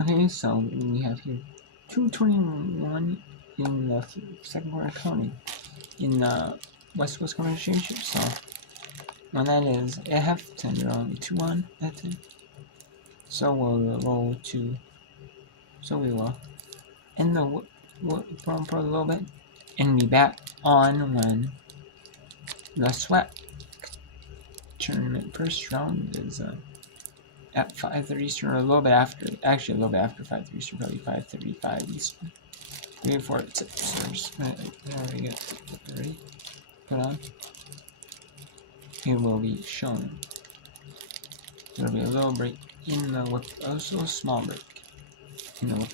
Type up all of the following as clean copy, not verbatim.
Okay, so we have here 2:21 in the second quarter county in the West Coast Conference Championship. So when that is at halftime, they're only 2-1 at 10. So we'll roll to. So we will end the program for a little bit and be back on when the SWAC tournament first round is at 5:30 Eastern, or a little bit after. Actually, a little bit after 5:30 Eastern, probably 5:35 Eastern. Wait for it to start. There we go. Ready? Put on. It will be shown. There'll be a little break in the whip. Also a small break in the whip.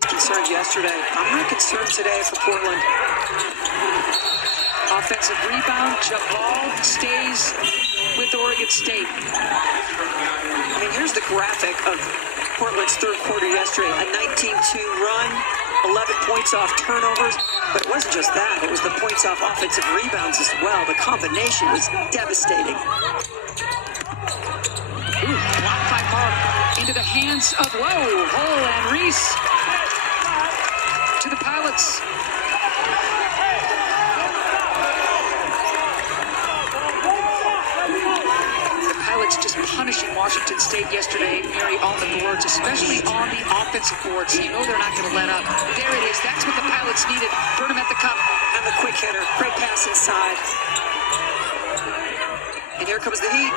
Concerned yesterday. I'm not concerned today for Portland. Offensive rebound. Jabal stays with Oregon State. I mean, here's the graphic of Portland's third quarter yesterday. A 19-2 run, 11 points off turnovers. But it wasn't just that. It was the points off offensive rebounds as well. The combination was devastating. Ooh, blocked by Mark. Into the hands of, Hull and Reese. To the Pilots. The Pilots just punishing Washington State yesterday, Mary, on the boards, especially on the offensive boards. You know they're not going to let up. There it is. That's what the Pilots needed. Burnham at the cup. And the quick hitter. Great pass inside. And here comes the heat.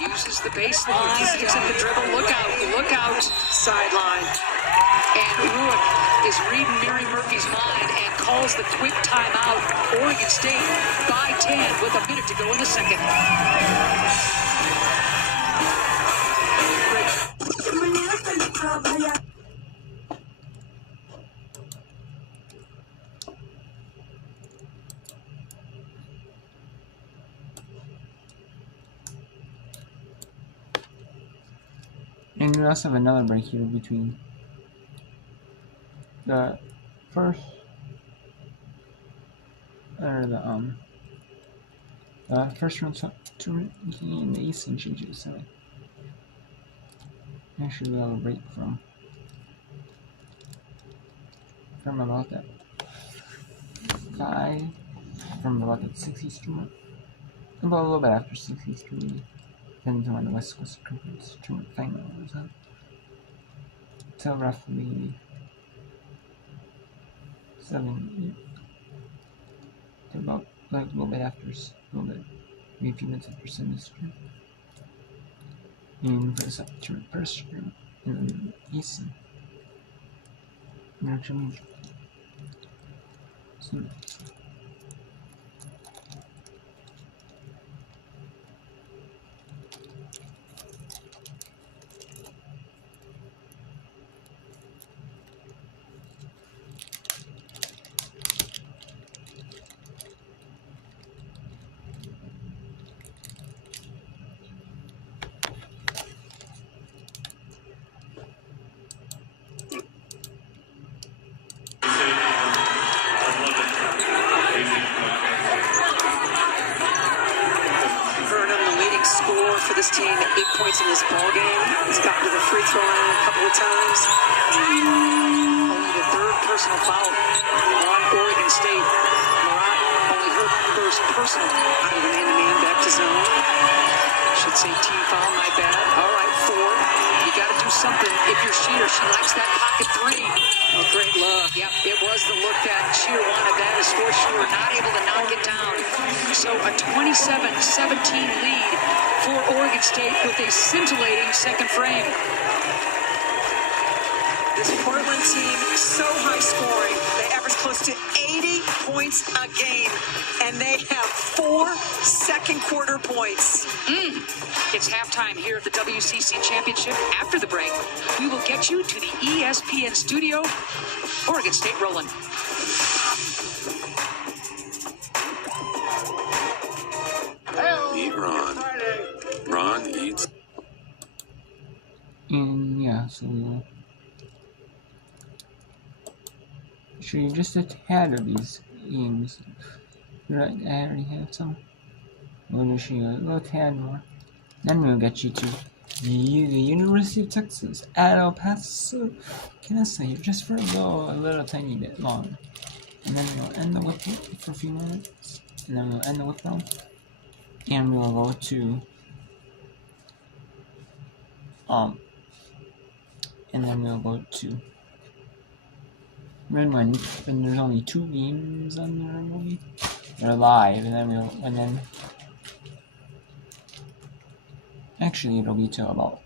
Uses the baseline, picks up the dribble, look out. Sideline. And Ruick is reading Mary Murphy's mind and calls the quick timeout. Oregon State by 10 with a minute to go in the second. And we also have another break here between the first, or the first round tournament in the Eastern Championship. So actually, we'll have a break from about that 5, from about that 6 Eastern, about a little bit after 6 Eastern. Depends on when the West Coast Conference tournament final is up. Till roughly 7, till about like a little bit after, maybe a few minutes after 7 Eastern. And for the tournament first round in the Eastern. Actually, so. For this team, 8 points in this ball game. He's gotten to the free throw line a couple of times. Only the third personal foul on Oregon State. Murat only her first personal out of the man-to-man, back to zone. Should say team foul, my bad. All right, 4. You got to do something if you're Sheeter. She likes that pocket 3. Oh, great look. Yep, it was the look that Sheeter wanted. That is for sure. Not able to knock it down. So a 27-17 lead for Oregon State with a scintillating second frame. This Portland team is so high scoring. They average close to 80 points a game, and they have 4 second quarter points. It's halftime here at the WCC Championship. After the break, we will get you to the ESPN studio. Oregon State rolling. Eat Ron. Ron eats. And yeah, so we'll show you just a tad of these games. Right, I already have some. We'll show you a little tad more. Then we'll get you to the University of Texas at El Paso, Kansas, just for a little tiny bit long. And then we'll end the whip for a few minutes. And then we'll end the whip round. And we'll go to and then we'll go to Red One, and there's only 2 games on there, movie. They're live, and then actually it'll be till about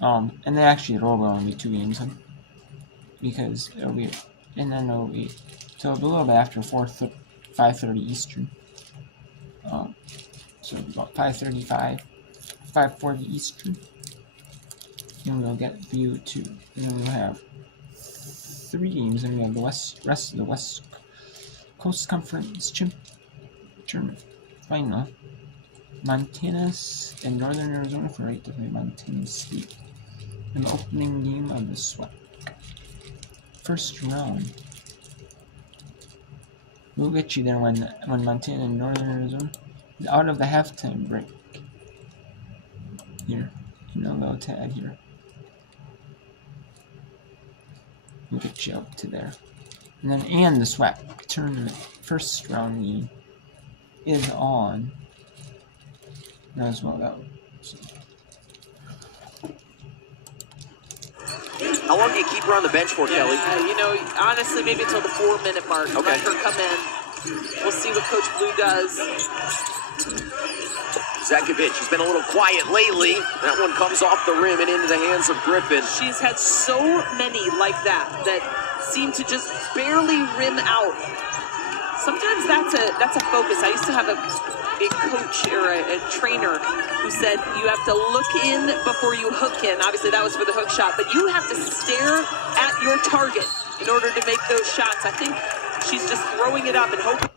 and then actually it'll only be 2 games because it'll be, and then it'll be till a little bit after 5:30 Eastern. So about 5:35, 5:40 Eastern. And we'll get view 2. And then we'll have 3 games, and we have the rest of the West Coast Conference Tournament final. Montana and Northern Arizona for right to play Montana State in the opening game of the SWAC first round. We'll get you there when Montana and Northern Arizona out of the halftime break. Here, in a little tag here. We'll get you up to there. And then the SWAC tournament first round game is on as well. How long do you keep her on the bench for, Kelly? You know, honestly, maybe until the 4-minute mark. Okay. Let her come in. We'll see what Coach Blue does. Zakovic has been a little quiet lately. That one comes off the rim and into the hands of Griffin. She's had so many like that seem to just barely rim out. Sometimes that's a focus. I used to have a coach or a trainer who said you have to look in before you hook in. Obviously, that was for the hook shot, but you have to stare at your target in order to make those shots. I think she's just throwing it up and hoping.